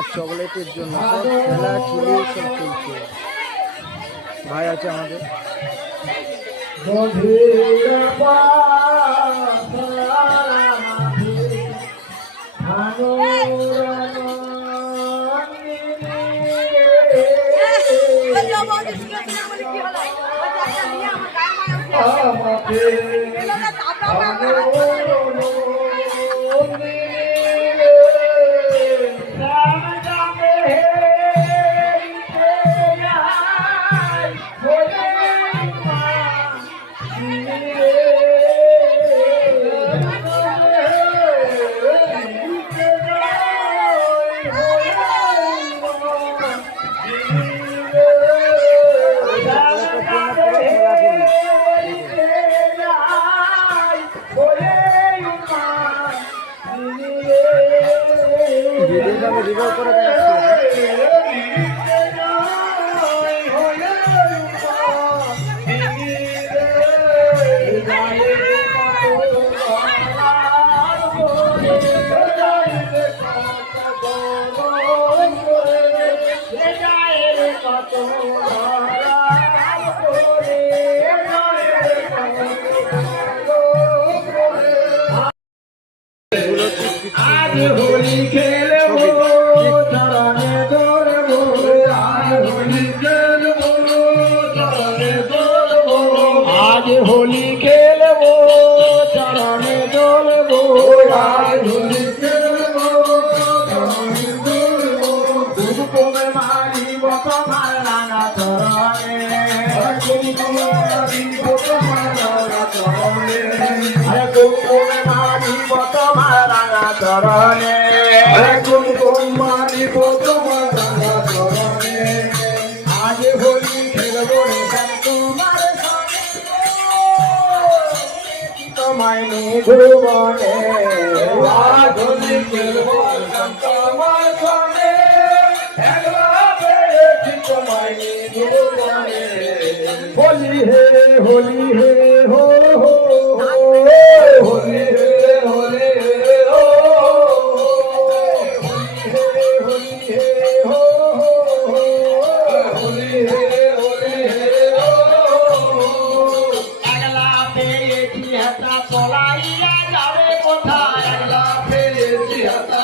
আর চকলেটের জন্য সব খেলা খেলে সব চলছে। ভাই আছে আমাদের রিভার করে आज होली खेलबो चरणे दौड़बो आज होली खेलबो चरणे दौड़बो आज होली खेलबो चरणे दौड़बो आज होली खेलबो चरणे दौड़बो तुमको मैं मारी बतो मारना चरणे तुमको मारी बतो मारना चरणे अरे तुमको मैं मारी बतो मारना चरणे तुमको मारी बतो मारना चरणे आज होली खेलबो रे तुम्हारे তোমায় ভুবনে आज होली खेलबो তোমার সঙ্গে একবার পেয়েছি তোমায় ভুবনে होली है होली है हो हो होली है होली है हो होली है हो होली है होली है हो अगला पेয়েছি হাতা পলাইয়া যাবে কোথায় अगला पेয়েছি হাতা